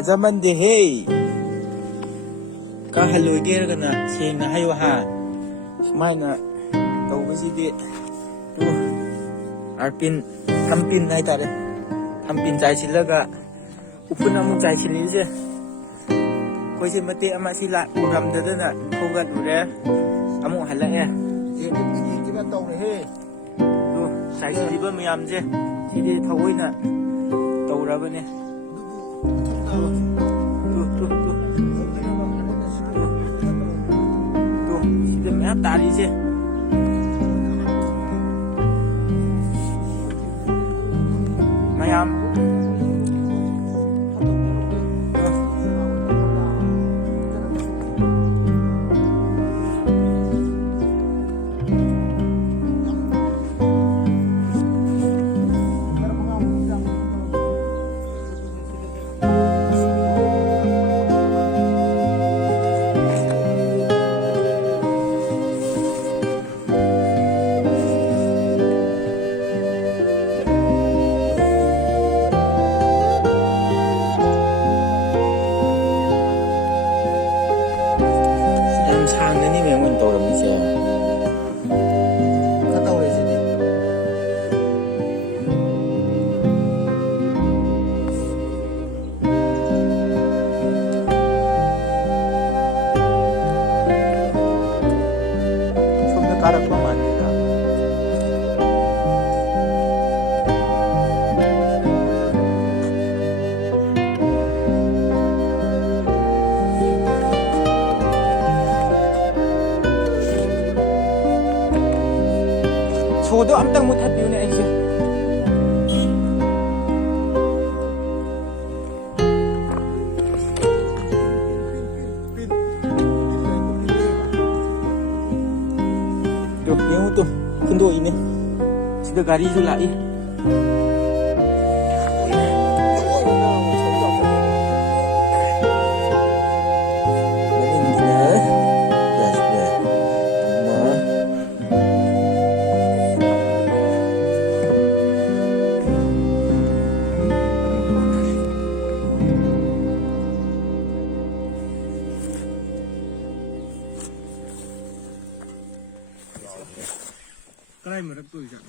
ꯐꯖꯃꯟꯗꯦ ꯍꯦ ꯀꯥꯍꯜꯂꯣꯏꯒꯦꯔꯒꯅ ꯁꯦꯡꯅ ꯍꯥꯏꯌꯨ ꯍꯥ ꯁꯨꯃꯥꯏꯅ ꯇꯧꯕꯁꯤꯗꯤ ꯇꯨ ꯑꯥꯔꯄꯤꯟ ꯊꯝꯄꯤꯟ ꯍꯥꯏꯇꯥꯔꯦ ꯊꯝꯄꯤꯟ ꯆꯥꯏꯁꯤꯜꯂꯒ ꯎꯐꯨꯟ ꯑꯃꯨꯛ ꯆꯥꯏꯁꯤꯜꯂꯤꯁꯦ ꯑꯩꯈꯣꯏꯁꯦ ꯃꯇꯦꯛ ꯑꯃ ꯁꯤ ꯎꯔꯝꯗꯗꯅ ꯊꯧꯒꯠꯂꯨꯔꯦ ꯑꯃꯨꯛ ꯍꯜꯂꯛꯑꯦ ꯌꯦꯡꯁꯤꯒ ꯇꯧꯔꯦꯍꯦ ꯑꯗꯨ ꯆꯥꯏꯁꯤꯜꯂꯤꯕ ꯃꯌꯥꯝꯁꯦ ꯁꯤꯗꯤ ꯊꯑꯣꯏꯅ ꯇꯧꯔꯕꯅꯦ ꯁꯤꯗ ꯃꯌꯥꯝ ꯇꯥꯔꯤꯁꯦ ꯃꯌꯥꯝ 상는이 명은 떠오릅니다. 갔다 오래지니. 손에 깔아보면 안 된다. 저도 암딱 못할 비우네 이제. Được nếu tôi không đổi này chỉ được gari rồi lại cái này mà đập tôi chẳng